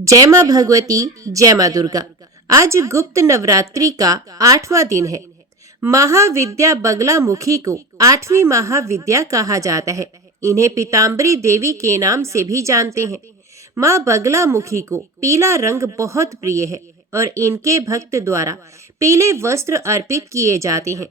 जय माँ भगवती, जय माँ दुर्गा। आज गुप्त नवरात्रि का 8वां दिन है। महाविद्या बगलामुखी को 8वीं महाविद्या कहा जाता है। इन्हें पीताम्बरी देवी के नाम से भी जानते हैं। माँ बगलामुखी को पीला रंग बहुत प्रिय है और इनके भक्त द्वारा पीले वस्त्र अर्पित किए जाते हैं।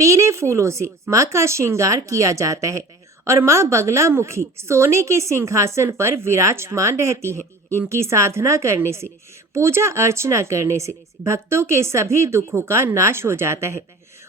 पीले फूलों से माँ का श्रृंगार किया जाता है और माँ बगलामुखी सोने के सिंहासन पर विराजमान रहती हैं। इनकी साधना करने से, पूजा अर्चना करने से भक्तों के सभी दुखों का नाश हो जाता है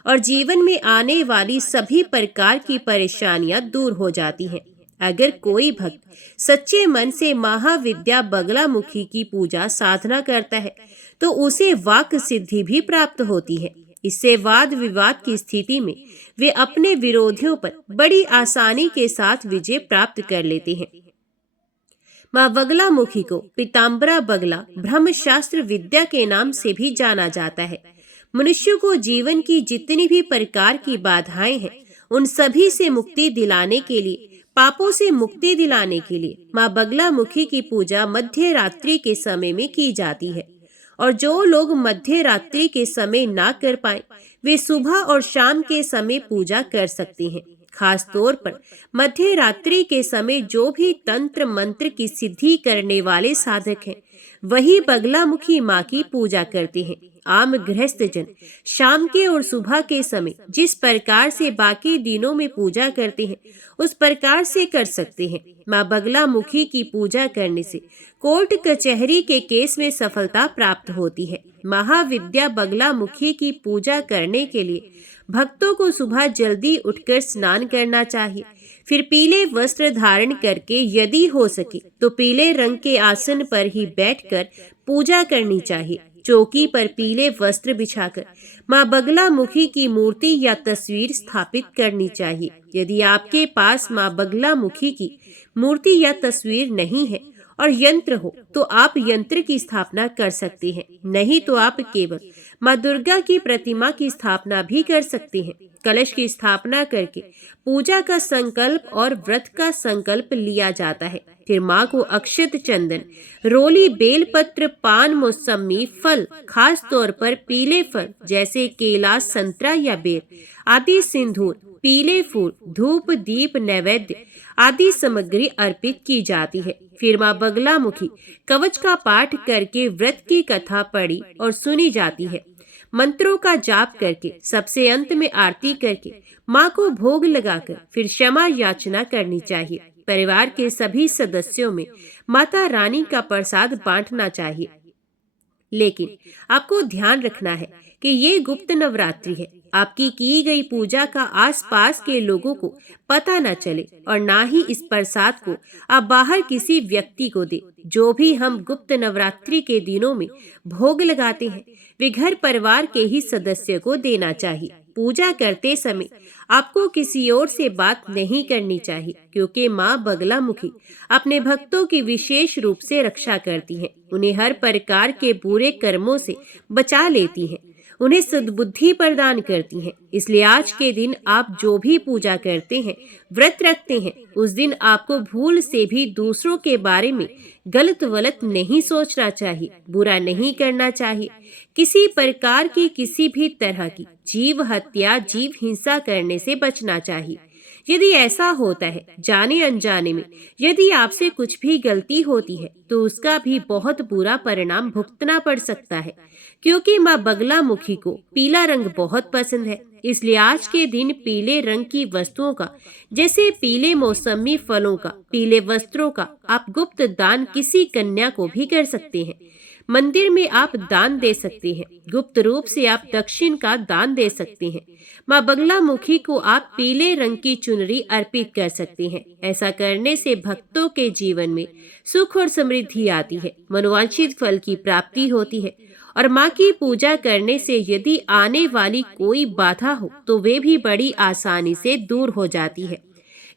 और जीवन में आने वाली सभी प्रकार की परेशानियां दूर हो जाती हैं। अगर कोई भक्त सच्चे मन से महाविद्या बगलामुखी की पूजा साधना करता है तो उसे वाक सिद्धि भी प्राप्त होती है। इससे वाद विवाद की स्थिति में वे अपने विरोधियों पर बड़ी आसानी के साथ विजय प्राप्त कर लेते हैं। माँ बगलामुखी को पीताम्बरा बगला ब्रह्मशास्त्र विद्या के नाम से भी जाना जाता है। मनुष्य को जीवन की जितनी भी प्रकार की बाधाएं हैं, उन सभी से मुक्ति दिलाने के लिए, पापों से मुक्ति दिलाने के लिए माँ बगलामुखी की पूजा मध्य रात्रि के समय में की जाती है। और जो लोग मध्य रात्रि के समय ना कर पाए, वे सुबह और शाम के समय पूजा कर सकते हैं। खास तौर पर मध्य रात्रि के समय जो भी तंत्र मंत्र की सिद्धि करने वाले साधक हैं, वही बगलामुखी माँ की पूजा करते हैं। आम गृहस्थ जन शाम के और सुबह के समय जिस प्रकार से बाकी दिनों में पूजा करते हैं, उस प्रकार से कर सकते हैं। माँ बगलामुखी की पूजा करने से कोर्ट कचहरी के केस में सफलता प्राप्त होती है। महाविद्या बगलामुखी की पूजा करने के लिए भक्तों को सुबह जल्दी उठकर स्नान करना चाहिए। फिर पीले वस्त्र धारण करके यदि हो सके तो पीले रंग के आसन पर ही बैठकर पूजा करनी चाहिए। चौकी पर पीले वस्त्र बिछाकर माँ बगलामुखी की मूर्ति या तस्वीर स्थापित करनी चाहिए। यदि आपके पास माँ बगलामुखी की मूर्ति या तस्वीर नहीं है और यंत्र हो तो आप यंत्र की स्थापना कर सकते हैं, नहीं तो आप केवल माँ दुर्गा की प्रतिमा की स्थापना भी कर सकते हैं। कलश की स्थापना करके पूजा का संकल्प और व्रत का संकल्प लिया जाता है। फिर माँ को अक्षत, चंदन, रोली, बेलपत्र, पान, मौसमी, फल, खास तौर पर पीले फल जैसे केला, संतरा या बेर आदि, सिंदूर, पीले फूल, धूप, दीप, नैवेद्य आदि सामग्री अर्पित की जाती है। फिर माँ बगलामुखी कवच का पाठ करके व्रत की कथा पढ़ी और सुनी जाती है। मंत्रों का जाप करके सबसे अंत में आरती करके माँ को भोग लगाकर फिर क्षमा याचना करनी चाहिए। परिवार के सभी सदस्यों में माता रानी का प्रसाद बांटना चाहिए। लेकिन आपको ध्यान रखना है कि ये गुप्त नवरात्रि है। आपकी की गई पूजा का आसपास के लोगों को पता न चले और ना ही इस प्रसाद को आप बाहर किसी व्यक्ति को दे। जो भी हम गुप्त नवरात्रि के दिनों में भोग लगाते हैं, वे घर परिवार के ही सदस्य को देना चाहिए। पूजा करते समय आपको किसी और से बात नहीं करनी चाहिए, क्योंकि माँ बगलामुखी अपने भक्तों की विशेष रूप से रक्षा करती हैं। उन्हें हर प्रकार के बुरे कर्मों से बचा लेती हैं, उन्हें सद्बुद्धि प्रदान करती हैं। इसलिए आज के दिन आप जो भी पूजा करते हैं, व्रत रखते हैं, उस दिन आपको भूल से भी दूसरों के बारे में गलत वलत नहीं सोचना चाहिए, बुरा नहीं करना चाहिए। किसी प्रकार की किसी भी तरह की जीव हत्या, जीव हिंसा करने से बचना चाहिए। यदि ऐसा होता है, जाने अनजाने में यदि आपसे कुछ भी गलती होती है, तो उसका भी बहुत बुरा परिणाम भुगतना पड़ सकता है। क्योंकि माँ बगलामुखी को पीला रंग बहुत पसंद है, इसलिए आज के दिन पीले रंग की वस्तुओं का, जैसे पीले मौसमी फलों का, पीले वस्त्रों का आप गुप्त दान किसी कन्या को भी कर सकते हैं। मंदिर में आप दान दे सकते हैं। गुप्त रूप से आप दक्षिण का दान दे सकते हैं। माँ बगलामुखी को आप पीले रंग की चुनरी अर्पित कर सकते हैं। ऐसा करने से भक्तों के जीवन में सुख और समृद्धि आती है, मनोवांछित फल की प्राप्ति होती है और माँ की पूजा करने से यदि आने वाली कोई बाधा हो तो वे भी बड़ी आसानी से दूर हो जाती है।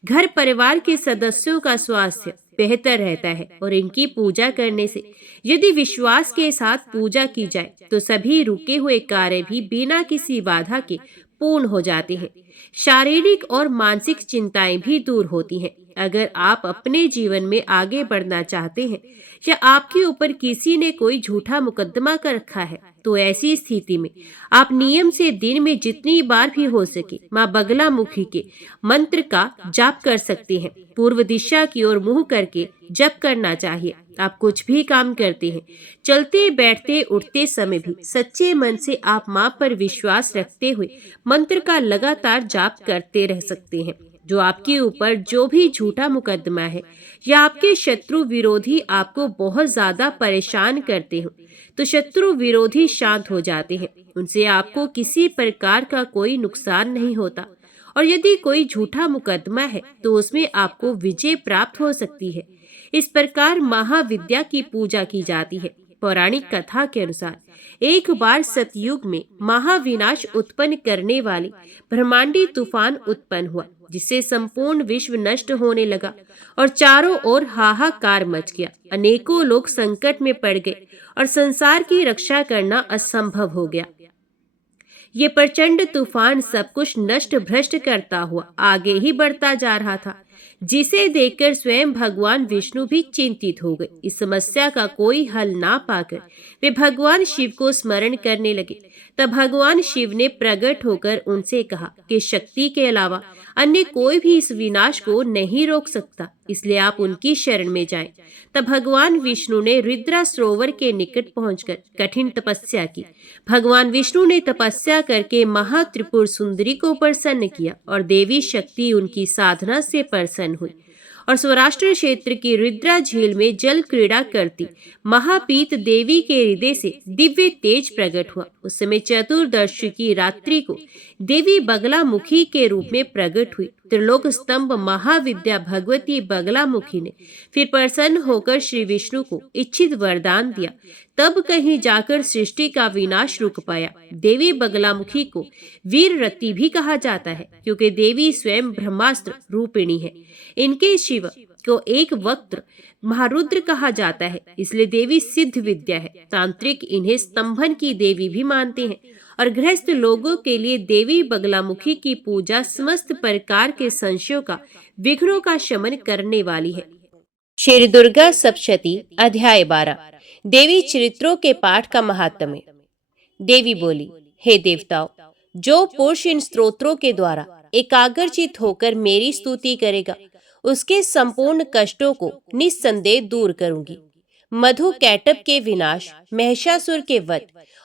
घर परिवार के सदस्यों का स्वास्थ्य बेहतर रहता है और इनकी पूजा करने से यदि विश्वास के साथ पूजा की जाए तो सभी रुके हुए कार्य भी बिना किसी बाधा के पूर्ण हो जाते हैं। शारीरिक और मानसिक चिंताएं भी दूर होती हैं। अगर आप अपने जीवन में आगे बढ़ना चाहते हैं या आपके ऊपर किसी ने कोई झूठा मुकदमा कर रखा है, तो ऐसी स्थिति में आप नियम से दिन में जितनी बार भी हो सके माँ बगलामुखी के मंत्र का जाप कर सकते हैं। पूर्व दिशा की ओर मुंह करके जप करना चाहिए। आप कुछ भी काम करते हैं, चलते बैठते उठते समय भी सच्चे मन से आप माँ पर विश्वास रखते हुए मंत्र का लगातार जाप करते रह सकते हैं। जो आपके ऊपर जो भी झूठा मुकदमा है या आपके शत्रु विरोधी आपको बहुत ज्यादा परेशान करते हो, तो शत्रु विरोधी शांत हो जाते हैं। उनसे आपको किसी प्रकार का कोई नुकसान नहीं होता और यदि कोई झूठा मुकदमा है तो उसमें आपको विजय प्राप्त हो सकती है। इस प्रकार महाविद्या की पूजा की जाती है। पौराणिक कथा के अनुसार एक बार सतयुग में महाविनाश उत्पन्न करने वाले ब्रह्मांडी तूफान उत्पन्न हुआ, जिससे संपूर्ण विश्व नष्ट होने लगा और चारों ओर हाहाकार मच गया। अनेकों लोग संकट में पड़ गए और संसार की रक्षा करना असंभव हो गया। ये प्रचंड तूफान सब कुछ नष्ट भ्रष्ट करता हुआ आगे ही बढ़ता जा रहा था, जिसे देखकर स्वयं भगवान विष्णु भी चिंतित हो गए। इस समस्या का कोई हल ना पाकर वे भगवान शिव को स्मरण करने लगे। तब भगवान शिव ने प्रकट होकर उनसे कहा कि शक्ति के अलावा अन्य कोई भी इस विनाश को नहीं रोक सकता, इसलिए आप उनकी शरण में जाएं। तब भगवान विष्णु ने रुद्रा सरोवर के निकट पहुंचकर कठिन तपस्या की। भगवान विष्णु ने तपस्या करके महात्रिपुर सुंदरी को प्रसन्न किया और देवी शक्ति उनकी साधना से प्रसन्न हुई और सौराष्ट्र क्षेत्र की रुद्रा झील में जल क्रीड़ा करती महापीत देवी के हृदय से दिव्य तेज प्रकट हुआ। उस समय चतुर्दशी की रात्रि को देवी बगलामुखी के रूप में प्रकट हुई। त्रिलोक स्तंभ महाविद्या भगवती बगलामुखी ने फिर प्रसन्न होकर श्री विष्णु को इच्छित वरदान दिया। तब कहीं जाकर सृष्टि का विनाश रुक पाया। देवी बगलामुखी को वीर रति भी कहा जाता है, क्योंकि देवी स्वयं ब्रह्मास्त्र रूपिणी है। इनके शिव को एक वक्त्र महारुद्र कहा जाता है, इसलिए देवी सिद्ध विद्या है। तांत्रिक इन्हें स्तंभन की देवी भी मानते हैं और गृहस्थ लोगों के लिए देवी बगलामुखी की पूजा समस्त प्रकार के संशयों का विघ्नों का शमन करने वाली है। श्री दुर्गा सप्तशती अध्याय 12 देवी चरित्रों के पाठ का महात्म्य। देवी बोली, हे देवताओं, जो पुरुष इन स्तोत्रों के द्वारा एकाग्रचित होकर मेरी स्तुति करेगा, उसके संपूर्ण कष्टों को निस्संदेह दूर करूंगी। मधु कैटभ के विनाश, महिषासुर के वध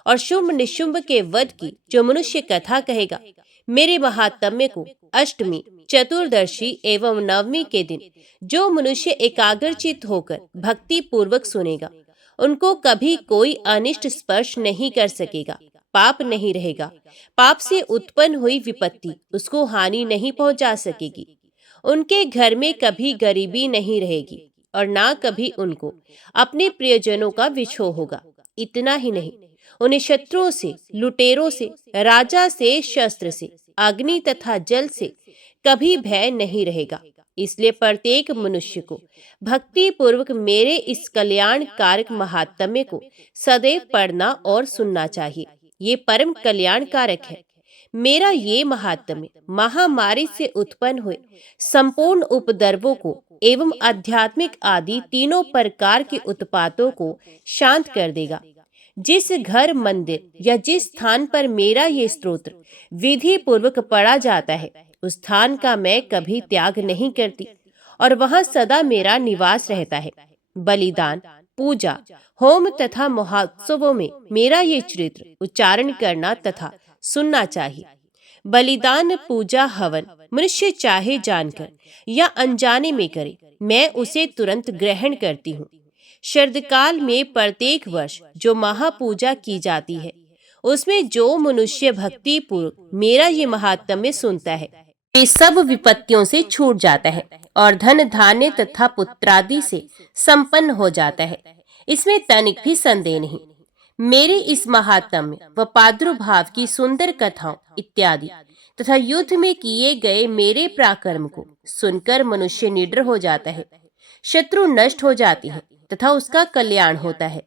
और शुंभ निशुंभ के वध की जो मनुष्य कथा कहेगा, मेरे महात्म्य को अष्टमी, चतुर्दशी एवं नवमी के दिन जो मनुष्य एकाग्रचित होकर भक्ति पूर्वक सुनेगा, उनको कभी कोई अनिष्ट स्पर्श नहीं कर सकेगा, पाप नहीं रहेगा। पाप से उत्पन्न हुई विपत्ति उसको हानि नहीं पहुंचा सकेगी। उनके घर में कभी गरीबी नहीं रहेगी और ना कभी उनको अपने प्रियजनों का विछोह होगा। इतना ही नहीं, उन्हें शत्रुओं से, लुटेरों से, राजा से, शस्त्र से, अग्नि तथा जल से कभी भय नहीं रहेगा। इसलिए प्रत्येक मनुष्य को भक्ति पूर्वक मेरे इस कल्याण कारक महात्म्य को सदैव पढ़ना और सुनना चाहिए। ये परम कल्याण कारक है। मेरा ये महात्म्य महामारी से उत्पन्न हुए संपूर्ण उपद्रवों को एवं आध्यात्मिक आदि तीनों प्रकार के उत्पातों को शांत कर देगा। जिस घर, मंदिर या जिस स्थान पर मेरा ये स्तोत्र विधि पूर्वक पढ़ा जाता है, उस स्थान का मैं कभी त्याग नहीं करती और वहां सदा मेरा निवास रहता है। बलिदान, पूजा, होम तथा महोत्सवों में मेरा ये चरित्र उच्चारण करना तथा सुनना चाहिए। बलिदान, पूजा, हवन मनुष्य चाहे जानकर या अनजाने में करे, मैं उसे तुरंत ग्रहण करती हूँ। शरदकाल में प्रत्येक वर्ष जो महापूजा की जाती है, उसमें जो मनुष्य भक्ति पूर्वक मेरा ये महात्म्य सुनता है, वे सब विपत्तियों से छूट जाता है और धन धान्य तथा पुत्रादि से संपन्न हो जाता है। इसमें तनिक भी संदेह नहीं। मेरे इस महात्म्य व प्रादुर्भाव की सुंदर कथाओं इत्यादि तथा युद्ध में किए गए मेरे पराक्रम को सुनकर मनुष्य निडर हो जाता है, शत्रु नष्ट हो जाती है तथा उसका कल्याण होता है।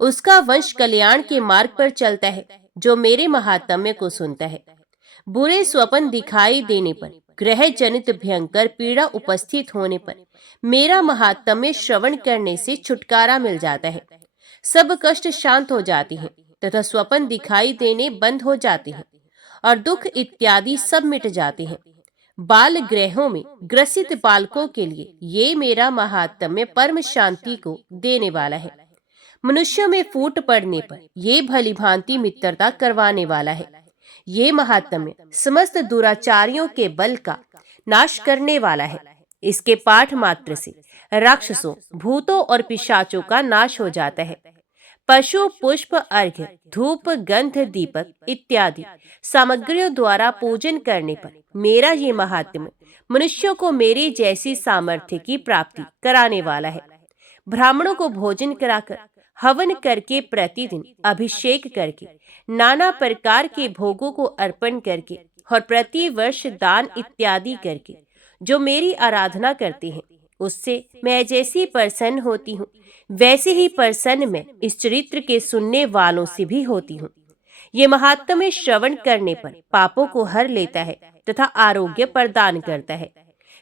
उसका वंश कल्याण के मार्ग पर चलता है जो मेरे महात्म्य को सुनता है। बुरे स्वप्न दिखाई देने पर ग्रह जनित भयंकर पीड़ा उपस्थित होने पर मेरा महात्म्य श्रवण करने से छुटकारा मिल जाता है। सब कष्ट शांत हो जाती हैं तथा स्वप्न दिखाई देने बंद हो जाते हैं और दुख इत्यादि सब मिट जाते हैं। बाल ग्रहों में ग्रसित बालकों के लिए ये मेरा महात्म्य परम शांति को देने वाला है। मनुष्यों में फूट पड़ने पर ये भली भांति मित्रता करवाने वाला है। ये महात्म्य समस्त दुराचारियों के बल का नाश करने वाला है। इसके पाठ मात्र से राक्षसों, भूतों और पिशाचों का नाश हो जाता है। पशु, पुष्प, अर्घ्य, धूप, गंध, दीपक इत्यादि सामग्रियों द्वारा पूजन करने पर मेरा ये महात्म्य मनुष्यों को मेरी जैसी सामर्थ्य की प्राप्ति कराने वाला है। ब्राह्मणों को भोजन कराकर, हवन करके, प्रतिदिन अभिषेक करके, नाना प्रकार के भोगों को अर्पण करके और प्रति वर्ष दान इत्यादि करके जो मेरी आराधना करते हैं, उससे मैं जैसी प्रसन्न होती हूँ, वैसे ही प्रसन्न मैं इस चरित्र के सुनने वालों से भी होती हूँ। ये महात्म्य श्रवण करने पर पापों को हर लेता है तथा आरोग्य प्रदान करता है।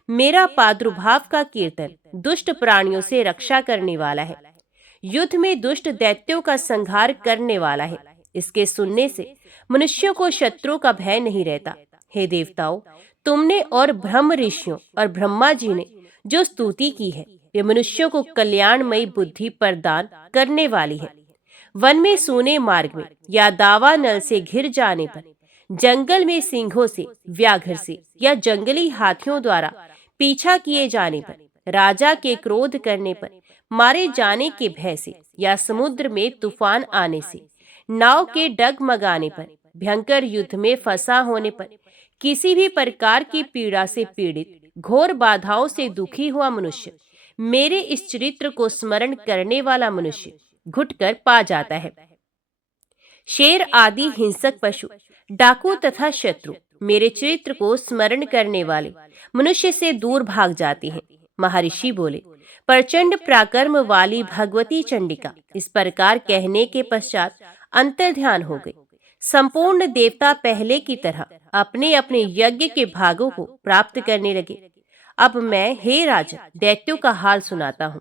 मेरा प्रादुर्भाव का कीर्तन दुष्ट प्राणियों से रक्षा करने वाला है। युद्ध में दुष्ट दैत्यों का संहार करने वाला है। इसके सुनने से मनुष्यों को शत्रुओं का भय नहीं रहता। हे देवताओं, तुमने और ब्रह्म ऋषियों और ब्रह्मा जी ने जो स्तुति की है, वे मनुष्यों को कल्याणमयी बुद्धि प्रदान करने वाली है। वन में सूने मार्ग में या दावानल से घिर जाने पर, जंगल में सिंहों से, व्याघ्र से या जंगली हाथियों द्वारा पीछा किए जाने पर, राजा के क्रोध करने पर, मारे जाने के भय से या समुद्र में तूफान आने से, नाव के डगमगाने पर, भयंकर युद्ध में फंसा होने पर, किसी भी प्रकार की पीड़ा से पीड़ित, घोर बाधाओं से दुखी हुआ मनुष्य मेरे इस चरित्र को स्मरण करने वाला मनुष्य घुटकर पा जाता है। शेर आदि हिंसक पशु, डाकू तथा शत्रु मेरे चरित्र को स्मरण करने वाले मनुष्य से दूर भाग जाते हैं। महर्षि बोले, प्रचंड पराक्रम वाली भगवती चंडिका इस प्रकार कहने के पश्चात अंतर्ध्यान हो गई। संपूर्ण देवता पहले की तरह अपने अपने यज्ञ के भागों को प्राप्त करने लगे। अब मैं, हे राजा, दैत्यों का हाल सुनाता हूँ।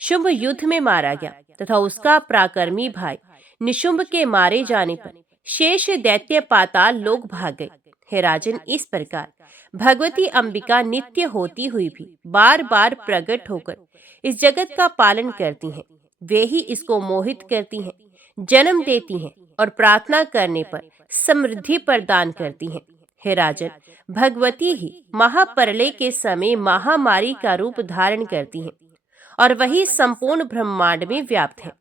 शुंभ युद्ध में मारा गया तथा उसका पराक्रमी भाई निशुंभ के मारे जाने पर शेष दैत्य पाताल लोक भाग गए। हे राजन, इस प्रकार भगवती अंबिका नित्य होती हुई भी बार बार प्रकट होकर इस जगत का पालन करती हैं। वे ही इसको मोहित करती हैं, जन्म देती हैं और प्रार्थना करने पर समृद्धि प्रदान करती हैं। हे राजन, भगवती ही महाप्रलय के समय महामारी का रूप धारण करती हैं और वही संपूर्ण ब्रह्मांड में व्याप्त है।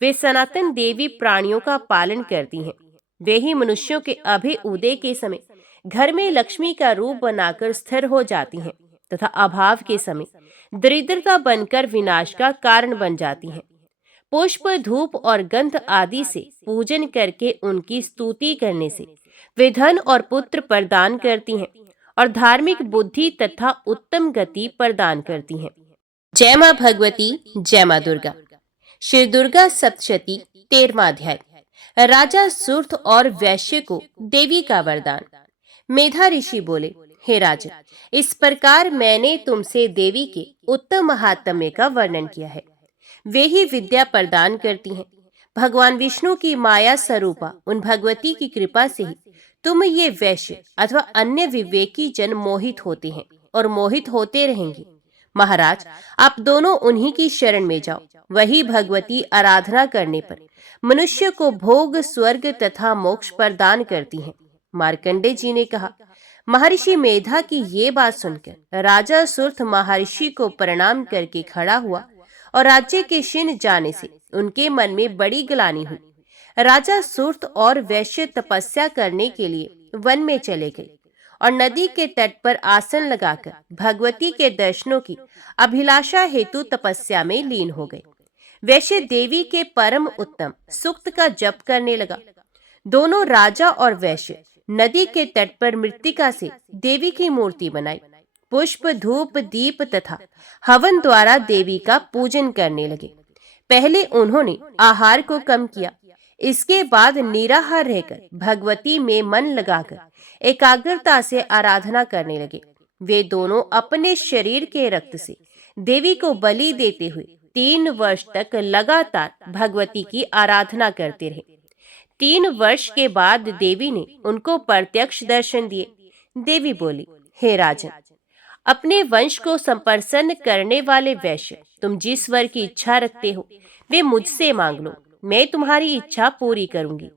वे सनातन देवी प्राणियों का पालन करती हैं। वे ही मनुष्यों के अभय उदय के समय घर में लक्ष्मी का रूप बनाकर स्थिर हो जाती हैं तथा अभाव के समय दरिद्रता बनकर विनाश का कारण बन जाती हैं। पुष्प, धूप और गंध आदि से पूजन करके उनकी स्तुति करने से वे धन और पुत्र प्रदान करती हैं और धार्मिक बुद्धि तथा उत्तम गति प्रदान करती हैं। जय मां भगवती, जय मां दुर्गा। श्री दुर्गा सप्तशती 13वां अध्याय। राजा सुर्थ और वैश्य को देवी का वरदान। मेधा ऋषि बोले, हे राजन, इस प्रकार मैंने तुमसे देवी के उत्तम महात्म्य का वर्णन किया है। वे ही विद्या प्रदान करती हैं। भगवान विष्णु की माया स्वरूपा उन भगवती की कृपा से ही तुम ये वैश्य अथवा अन्य विवेकी जन मोहित होते हैं और मोहित होते रहेंगे। महाराज, आप दोनों उन्हीं की शरण में जाओ। वही भगवती आराधना करने पर मनुष्य को भोग, स्वर्ग तथा मोक्ष प्रदान करती हैं। मार्कंडे जी ने कहा, महर्षि मेधा की ये बात सुनकर राजा सुर्थ महर्षि को प्रणाम करके खड़ा हुआ और राज्य के क्षीण जाने से उनके मन में बड़ी ग्लानि हुई। राजा सुर्थ और वैश्य तपस्या करने के लिए वन में चले गए और नदी के तट पर आसन लगाकर भगवती के दर्शनों की अभिलाषा हेतु तपस्या में लीन हो गए। वैश्य देवी के परम उत्तम सूक्त का जप करने लगा। दोनों राजा और वैश्य नदी के तट पर मृत्तिका से देवी की मूर्ति बनाई। पुष्प, धूप, दीप तथा हवन द्वारा देवी का पूजन करने लगे। पहले उन्होंने आहार को कम किया। इसके बाद निराहार रहकर भगवती में मन लगाकर एकाग्रता से आराधना करने लगे। वे दोनों अपने शरीर के रक्त से देवी को बलि देते हुए 3 वर्ष तक लगातार भगवती की आराधना करते रहे। 3 वर्ष के बाद देवी ने उनको प्रत्यक्ष दर्शन दिए। देवी बोली, हे राजन, अपने वंश को संप्रसन्न करने वाले वैश्य, तुम जिस वर की इच्छा रखते हो वे मुझसे मांग लो, मैं तुम्हारी इच्छा पूरी करूंगी।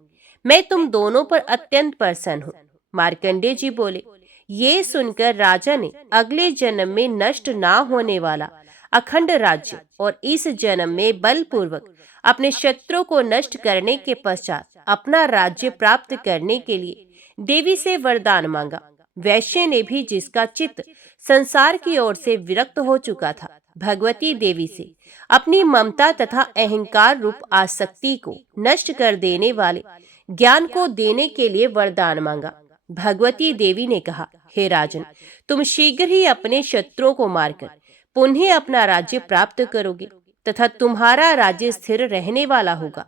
मैं तुम दोनों पर अत्यंत प्रसन्न हूँ। मार्कंडेय जी बोले, ये सुनकर राजा ने अगले जन्म में नष्ट ना होने वाला अखंड राज्य और इस जन्म में बलपूर्वक अपने शत्रु को नष्ट करने के पश्चात अपना राज्य प्राप्त करने के लिए देवी से वरदान मांगा। वैश्य ने भी, जिसका चित्त संसार की ओर से विरक्त हो चुका था, भगवती देवी से अपनी ममता तथा अहंकार रूप आसक्ति को नष्ट कर देने वाले ज्ञान को देने के लिए वरदान मांगा। भगवती देवी ने कहा, हे राजन, तुम शीघ्र ही अपने शत्रुओं को मारकर पुनः अपना राज्य प्राप्त करोगे तथा तुम्हारा राज्य स्थिर रहने वाला होगा।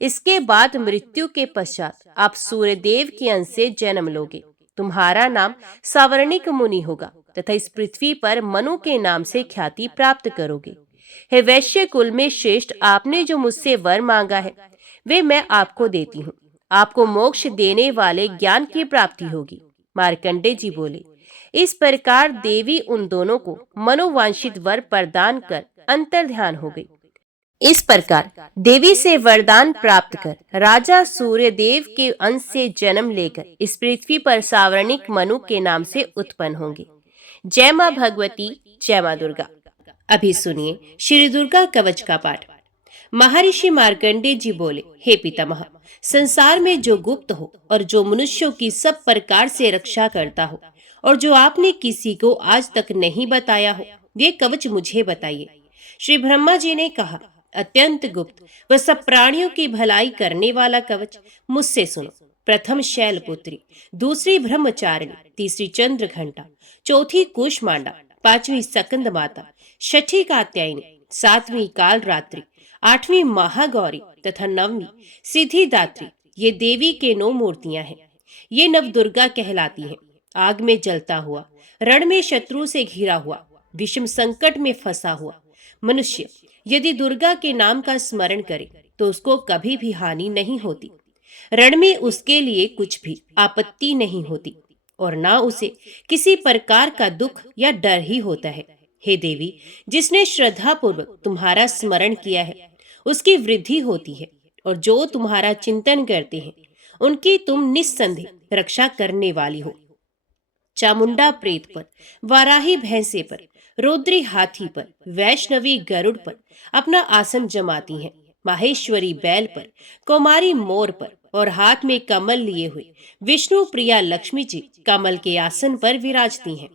इसके बाद मृत्यु के पश्चात आप सूर्यदेव के अंश से जन्म लोगे। तुम्हारा नाम सावर्णिक मुनि होगा तथा इस पृथ्वी पर मनु के नाम से ख्याति प्राप्त करोगे। हे वैश्य कुल में श्रेष्ठ, आपने जो मुझसे वर मांगा है वे मैं आपको देती हूँ। आपको मोक्ष देने वाले ज्ञान की प्राप्ति होगी। मार्कंडेय जी बोले, इस प्रकार देवी उन दोनों को मनोवांछित वर प्रदान कर अंतर्ध्यान हो गई। इस प्रकार देवी से वरदान प्राप्त कर राजा सूर्यदेव के अंश से जन्म लेकर इस पृथ्वी पर सावर्णिक मनु के नाम से उत्पन्न होंगे। जय मां भगवती, जय मां दुर्गा। अभी सुनिए श्री दुर्गा कवच का पाठ। महर्षि मार्कंडेय जी बोले, हे पितामह, संसार में जो गुप्त हो और जो मनुष्यों की सब प्रकार से रक्षा करता हो और जो आपने किसी को आज तक नहीं बताया हो, ये कवच मुझे बताइए। श्री ब्रह्मा जी ने कहा, अत्यंत गुप्त व सब प्राणियों की भलाई करने वाला कवच मुझसे सुनो। प्रथम शैलपुत्री, दूसरी ब्रह्मचारिणी, तीसरी चंद्र घंटा, चौथी कूष्मांडा, पांचवी सकंद माता, छठी कात्यायनी, सातवीं काल रात्रि, आठवीं महागौरी तथा नववीं सिद्धिदात्री, ये देवी के 9 मूर्तियां हैं। ये नव दुर्गा कहलाती हैं। आग में जलता हुआ, रण में शत्रु से घिरा हुआ, विषम संकट में फंसा हुआ मनुष्य यदि दुर्गा के नाम का स्मरण करे तो उसको कभी भी हानि नहीं होती। रण में उसके लिए कुछ भी आपत्ति नहीं होती और ना उसे किसी प्रकार का दुख या डर ही होता है। हे देवी, जिसने श्रद्धा पूर्वक तुम्हारा स्मरण किया है उसकी वृद्धि होती है और जो तुम्हारा चिंतन करते हैं उनकी तुम निस्संदेह रक्षा करने वाली हो। चामुंडा प्रेत पर, वाराही भैंसे पर, रुद्री हाथी पर, वैष्णवी गरुड़ पर अपना आसन जमाती हैं। माहेश्वरी बैल पर, कुमारी मोर पर और हाथ में कमल लिए हुए विष्णु प्रिया लक्ष्मी जी कमल के आसन पर विराजती हैं।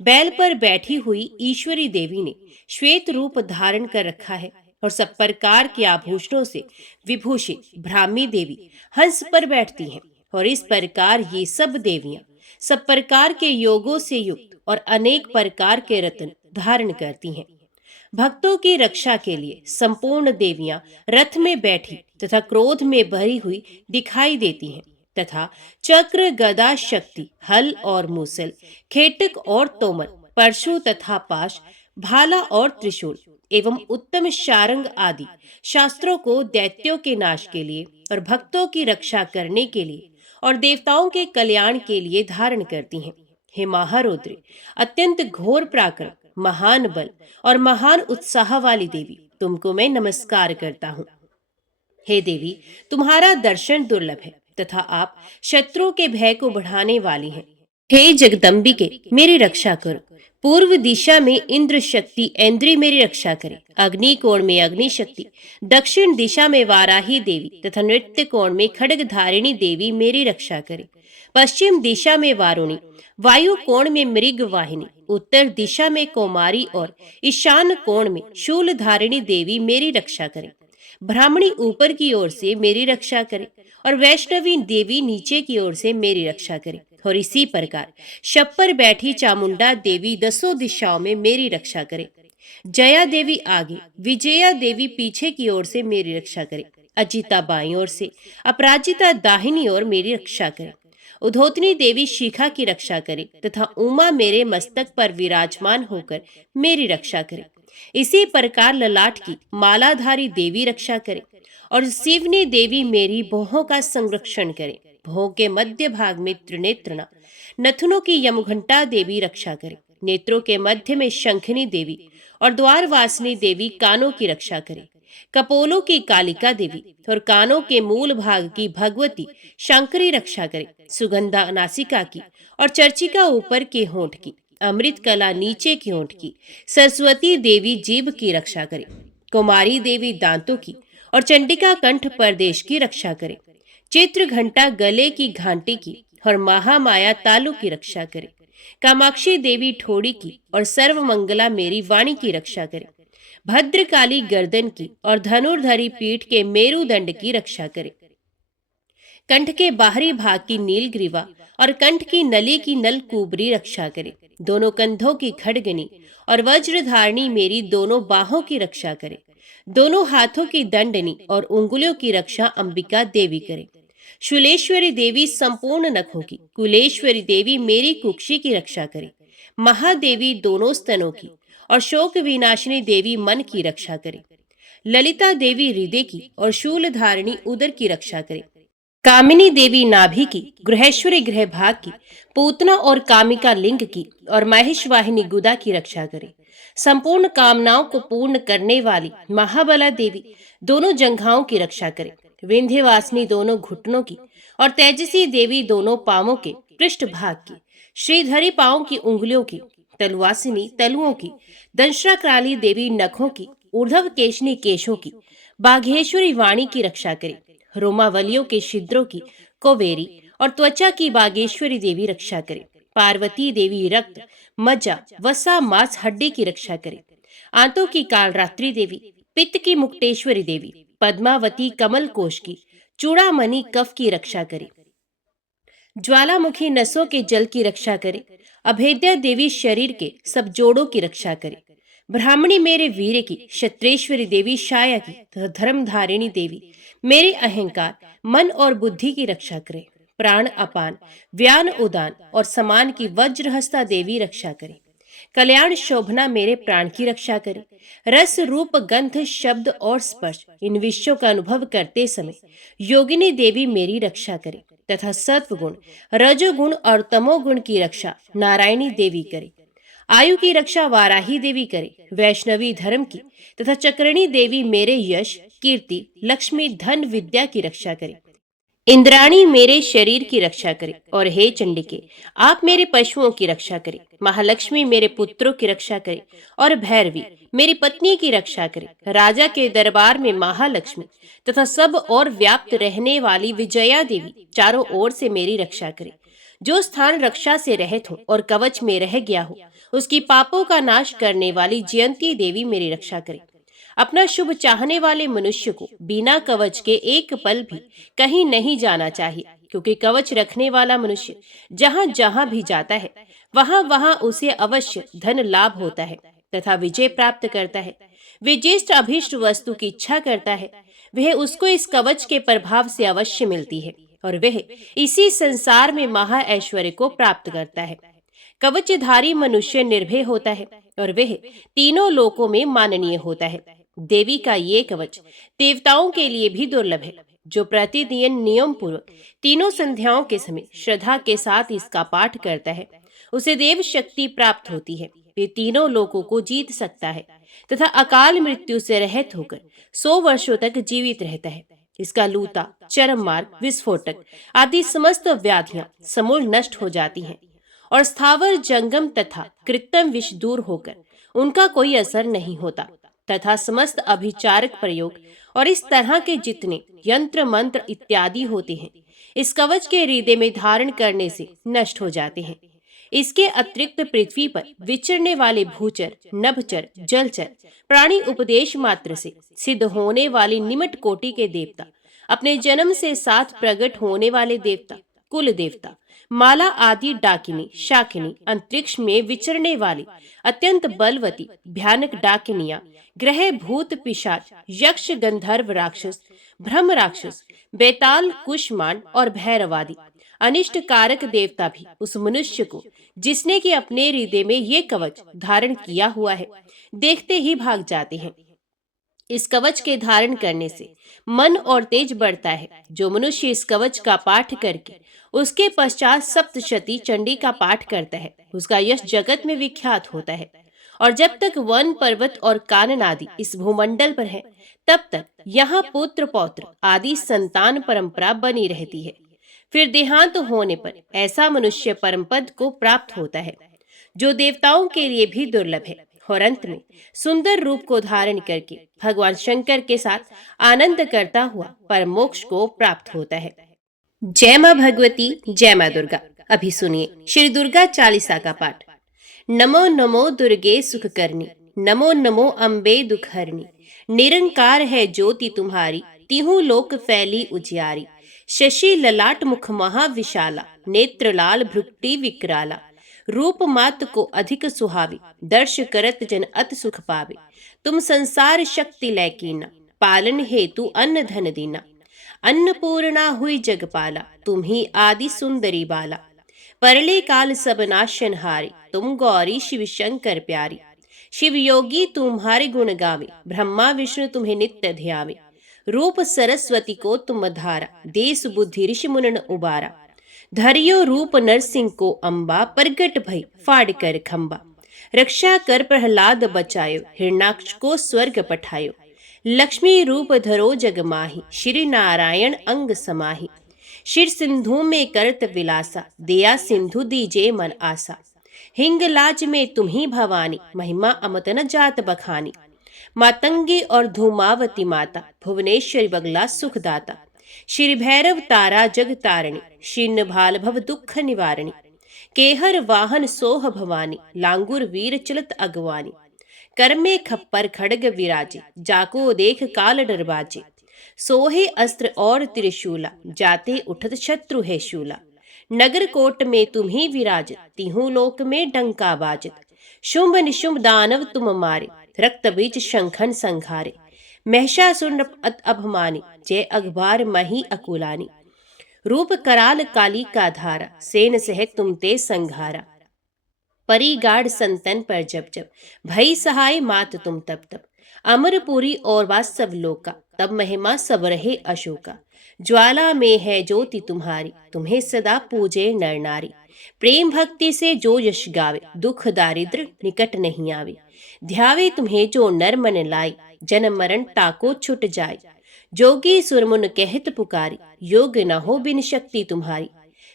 बैल पर बैठी हुई ईश्वरी देवी ने श्वेत रूप धारण कर रखा है और सब प्रकार के आभूषणों से विभूषित ब्राह्मी देवी हंस पर बैठती हैं। और इस प्रकार ये सब देवियां सब प्रकार के योगों से युक्त और अनेक प्रकार के रत्न धारण करती हैं। भक्तों की रक्षा के लिए संपूर्ण देवियां रथ में बैठी तथा क्रोध में भरी हुई दिखाई देती हैं तथा चक्र, गदा, शक्ति, हल और मूसल, खेटक और तोमर, परशु तथा पाश, भाला और त्रिशूल एवं उत्तम शारंग आदि शास्त्रों को दैत्यों के नाश के लिए और भक्तों की रक्षा करने के लिए और देवताओं के कल्याण के लिए धारण करती हैं। हे महारुद्र, अत्यंत घोर पराक्रम, महान बल और महान उत्साह वाली देवी, तुमको मैं नमस्कार करता हूँ। हे देवी, तुम्हारा दर्शन दुर्लभ है तथा आप शत्रुओं के भय को बढ़ाने वाली हैं। हे जगदम्बिके, मेरी रक्षा करो। पूर्व दिशा में इंद्र शक्ति ऐन्द्री मेरी रक्षा करे। अग्नि कोण में अग्नि शक्ति, दक्षिण दिशा में वाराही देवी तथा नृत्य कोण में खड्ग धारिणी देवी मेरी रक्षा करे। पश्चिम दिशा में वारुणी, वायु कोण में मृग वाहिनी, उत्तर दिशा में कौमारी और ईशान कोण में शूल धारिणी देवी मेरी रक्षा करे। ब्राह्मणी ऊपर की ओर से मेरी रक्षा करे और वैष्णवी देवी नीचे की ओर से मेरी रक्षा करे। और इसी प्रकार शव पर बैठी चामुंडा देवी 10 दिशाओं में मेरी रक्षा करे। जया देवी आगे, विजया देवी पीछे की ओर से मेरी रक्षा करे। अजिता बाईं ओर से, अपराजिता दाहिनी ओर मेरी रक्षा करे। उधोतनी देवी शिखा की रक्षा करे तथा उमा मेरे मस्तक पर विराजमान होकर मेरी रक्षा करे। इसी प्रकार ललाट की मालाधारी देवी रक्षा करे और शिवनी देवी मेरी भौहों का संरक्षण करे। भौहों के मध्य भाग में त्रिनेत्रणा, नथुनों की यमघंटा देवी रक्षा करे। नेत्रों के मध्य में शंखनी देवी और द्वारवासिनी देवी कानों की रक्षा करे। कपोलों की कालिका देवी और कानों के मूल भाग की भगवती शंकरी रक्षा करे। सुगंधा नासिका की और चर्चिका ऊपर के होंठ की, अमृत कला नीचे के होंठ की, सरस्वती देवी जीभ की रक्षा करे। कुमारी देवी दांतों की और चंडिका कंठ प्रदेश की रक्षा करे। चित्र घंटा गले की घंटी की और महामाया तालु की रक्षा करे। कामाक्षी देवी ठोड़ी की और सर्वमंगला मेरी वाणी की रक्षा करे। भद्रकाली गर्दन की और धनुर्धरी पीठ के मेरुदंड की रक्षा करे। कंठ के बाहरी भाग की नीलग्रीवा और कंठ की नली की नलकूबरी रक्षा करे। दोनों कंधों की खड़गनी और वज्रधारणी मेरी दोनों बाहों की रक्षा करे। दोनों हाथों की दंडनी और उंगलियों की रक्षा अंबिका देवी करे। शूलेश्वरी देवी संपूर्ण नखों की, कुलेश्वरी देवी मेरी कुक्षी की रक्षा करे। महादेवी दोनों स्तनों की और शोक विनाशिनी देवी मन की रक्षा करे। ललिता देवी हृदय की और शूलधारिणी उदर की रक्षा करे। कामिनी देवी नाभि की, गृहेश्वरी गृह भाग की, पूतना और कामिका लिंग की और महेशवाहिनी गुदा की रक्षा करे। संपूर्ण कामनाओं को पूर्ण करने वाली महाबला देवी दोनों जंघाओं की रक्षा करे। विंध्यवासिनी दोनों घुटनों की और तेजसी देवी दोनों पांवों के पृष्ठ भाग की, श्रीधरी पांवों की उंगलियों की, तलवासिनी तलुओं की, दंश्राकाली देवी नखों की, ऊर्ध्व केशनी केशों की, बाघेश्वरी वाणी की रक्षा करे। रोमावलियों के छिद्रों की, कोवेरी और त्वचा की बागेश्वरी देवी रक्षा करे। पार्वती देवी रक्त, मज्जा, वसा, मांस, हड्डी की रक्षा करे। आंतों की कालरात्रि देवी, पित्त की मुक्तेश्वरी देवी, पद्मावती कमल कोश की, चूड़ामणि कफ की रक्षा करे। ज्वालामुखी नसों के जल की रक्षा करे। अभेद्या देवी शरीर के सब जोड़ों की रक्षा करे। ब्राह्मणी मेरे वीर की, क्षत्रेश्वरी देवी शाया की तथा धर्मधारिणी देवी मेरे अहंकार, मन और बुद्धि की रक्षा करे। प्राण अपान, व्यान उदान और समान की वज्रहस्ता देवी रक्षा करे। कल्याण शोभना मेरे प्राण की रक्षा करे। रस रूप गंध शब्द और स्पर्श इन विषयों का अनुभव करते समय योगिनी देवी मेरी रक्षा करे तथा सत्वगुण, रजोगुण और तमोगुण की रक्षा नारायणी देवी करे। आयु की रक्षा वाराही देवी करे। वैष्णवी धर्म की तथा चक्रणी देवी मेरे यश, कीर्ति, लक्ष्मी, धन, विद्या की रक्षा करे। इंद्राणी मेरे शरीर की रक्षा करे और हे चंडिके आप मेरे पशुओं की रक्षा करे। महालक्ष्मी मेरे पुत्रों की रक्षा करे और भैरवी मेरी पत्नी की रक्षा करे। राजा के दरबार में महालक्ष्मी तथा सब और व्याप्त रहने वाली विजया देवी चारों ओर से मेरी रक्षा करे। जो स्थान रक्षा से रहित हो और कवच में रह गया हो उसकी पापों का नाश करने वाली जयंती देवी मेरी रक्षा करे। अपना शुभ चाहने वाले मनुष्य को बिना कवच के एक पल भी कहीं नहीं जाना चाहिए, क्योंकि कवच रखने वाला मनुष्य जहां जहां भी जाता है वहां वहां उसे अवश्य धन लाभ होता है तथा विजय प्राप्त करता है। वे जिस अभीष्ट वस्तु की इच्छा करता है वह उसको इस कवच के प्रभाव से अवश्य मिलती है और वह इसी संसार में महा ऐश्वर्य को प्राप्त करता है। कवचधारी मनुष्य निर्भय होता है और वह तीनों लोकों में माननीय होता है। देवी का ये कवच देवताओं के लिए भी दुर्लभ है। जो प्रतिदिन नियम पूर्वक तीनों संध्याओं के समय श्रद्धा के साथ इसका पाठ करता है उसे देव शक्ति प्राप्त होती है। वे तीनों लोकों को जीत सकता है तथा अकाल मृत्यु से रहित होकर 100 वर्षों तक जीवित रहता है। इसका लूता, चरम मार्ग, विस्फोटक आदि समस्त व्याधियां समूल नष्ट हो जाती हैं और स्थावर जंगम तथा कृत्रिम विष दूर होकर उनका कोई असर नहीं होता तथा समस्त अभिचारक प्रयोग और इस तरह के जितने यंत्र मंत्र इत्यादि होते हैं इस कवच के हृदय में धारण करने से नष्ट हो जाते हैं। इसके अतिरिक्त पृथ्वी पर विचरने वाले भूचर, नभचर, जलचर प्राणी उपदेश मात्र से सिद्ध होने वाली निमट कोटि के देवता, अपने जन्म से साथ प्रकट होने वाले देवता, कुल देवता, माला आदि डाकिनी शाकिनी अंतरिक्ष में विचरने वाली अत्यंत बलवती भयानक डाकिनियां, ग्रह भूत पिशाच, यक्ष गंधर्व राक्षस, ब्रह्म राक्षस, बेताल कुष्मांड और भैरव आदि अनिष्ट कारक देवता भी उस मनुष्य को, जिसने कि अपने हृदय में ये कवच धारण किया हुआ है, देखते ही भाग जाते हैं। इस कवच के धारण करने से मन और तेज बढ़ता है। जो मनुष्य इस कवच का पाठ करके उसके पश्चात सप्तशती चंडी का पाठ करता है, उसका यश जगत में विख्यात होता है। और जब तक वन पर्वत और कानन आदि इस भूमंडल पर है, तब तक यहाँ पुत्र पौत्र आदि संतान परंपरा बनी रहती है। फिर देहांत होने पर ऐसा मनुष्य परम पद को प्राप्त होता है, जो देवताओं के लिए भी दुर्लभ है। और अंत में सुंदर रूप को धारण करके भगवान शंकर के साथ आनंद करता हुआ परम मोक्ष को प्राप्त होता है। जय मां भगवती, जय मां दुर्गा। अभी सुनिए श्री दुर्गा चालीसा का पाठ। नमो नमो दुर्गे सुख करनी, नमो नमो अम्बे दुख हरनी। निरंकार है ज्योति तुम्हारी, तिहु लोक फैली उजियारी। शशि ललाट मुख महाविशाला, नेत्र लाल भ्रुकुटी विकराला। रूप मात को अधिक सुहावी, दर्श करत जन अति सुख पावे। तुम संसार शक्ति लैकीना, पालन हेतु अन्न धन दीना। अन्नपूर्णा हुई जगपाला, तुम ही आदि सुंदरी बाला। परले काल सब नाशन हारी, तुम गौरी शिव शंकर प्यारी। शिव योगी तुम्हारे गुण गावे, ब्रह्मा विष्णु तुम्हें नित्य ध्यावे। रूप सरस्वती को तुम धारा, देश बुद्धि ऋषि मुनन उबारा। धरियो रूप नरसिंह को अम्बा, प्रगट भई फाड़ कर खंबा। रक्षा कर प्रहलाद बचायो, हिरणाक्ष को स्वर्ग पठायो। लक्ष्मी रूप धरो जग माही, श्री नारायण अंग समाही। शिर सिंधु में करत विलासा, दया सिंधु दीजे मन आसा। हिंगलाज में तुम्ही भवानी, महिमा अमत न जात बखानी। मातंगी और धूमावती माता, भुवनेश्वरी बगला सुखदाता। श्री भैरव तारा जग तारिणी, शीन भाल भव दुख निवारणी। केहर वाहन सोह भवानी, लांगुर वीर चलत अगवानी। कर में खप्पर खड़ग विराजे, जाको देख काल डरबाजे। सोहे अस्त्र और त्रिशूला, जाते उठत शत्रु है शूला। नगर कोट में तुम ही विराजत, तिहु लोक में डंका बाजत। शुंभ निशुंभ दानव तुम मारे, रक्त बीज शंखन संघारे। महिषासुर अभमानी, जय अखबार मही अकुलानी। रूप कराल काली का धारा, सेन सह तुम ते संघारा। परी गाढ़ संतन पर जब जब, भई सहाय मात तुम तब तब। अमरपुरी और वास्तव लोका, तब महिमा सब रहे अशोका। ज्वाला में है ज्योति तुम्हारी, तुम्हें सदा पूजे नर नारी। प्रेम भक्ति से जो यश गावे, दुख दारिद्र निकट नहीं आवे। ध्यावे तुम्हें जो नर मन लाई, जन्म मरण ताको छुट जाए। जोगी सुरमुन कहत पुकारी, योग न हो बिन शक्ति तुम्हारी।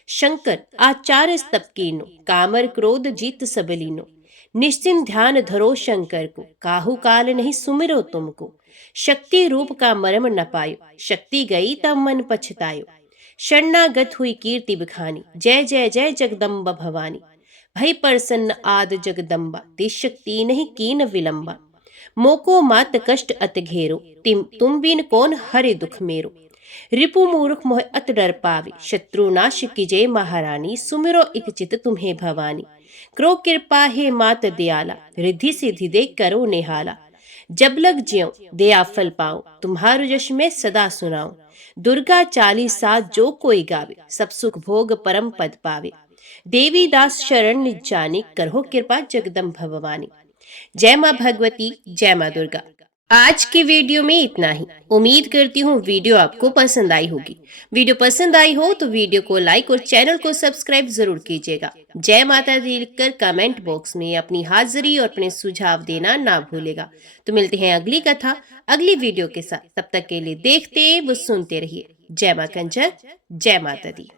शंकर आचार स्तप कीनो, कामर क्रोध जीत सबलीनो। निश्चिंत ध्यान धरो शंकर को, काहू काल नहीं सुमिरो तुमको। शक्ति रूप का मर्म न पायो, शक्ति गई तब मन पछतायो। शरणागत हुई कीर्ति बखानी, जय जय जय जगदम्बा भवानी। भई प्रसन्न आद जगदम्बा, तिस शक्ति नहीं कीन विलंबा। मोको मात कष्ट अत घेरो, तुम बिन कौन हरे दुख मेरो। रिपु मूर्ख मोह अत डर पावे, शत्रु नाश कीजे महारानी। सुमिरो इक चित तुम्हें भवानी, करो कृपा हे मात दयाला। रिद्धि सिद्धि दे करो निहाला, जब लग ज्यों दया फल पाओ। तुम्हारो यश में सदा सुनाओ। दुर्गा चालीसा जो कोई गावे, सब सुख भोग परम पद पावे। देवी दास शरण निज जानी, करहो कृपा जगदम्ब भवानी। जय मां भगवती, जय मां दुर्गा। आज के वीडियो में इतना ही। उम्मीद करती हूँ वीडियो आपको पसंद आई होगी। वीडियो पसंद आई हो तो वीडियो को लाइक और चैनल को सब्सक्राइब जरूर कीजिएगा। जय माता दी लिखकर कमेंट बॉक्स में अपनी हाजिरी और अपने सुझाव देना ना भूलेगा। तो मिलते हैं अगली कथा अगली वीडियो के साथ। तब तक के लिए देखते व सुनते रहिए। जय मां कंचन, जय माता दी।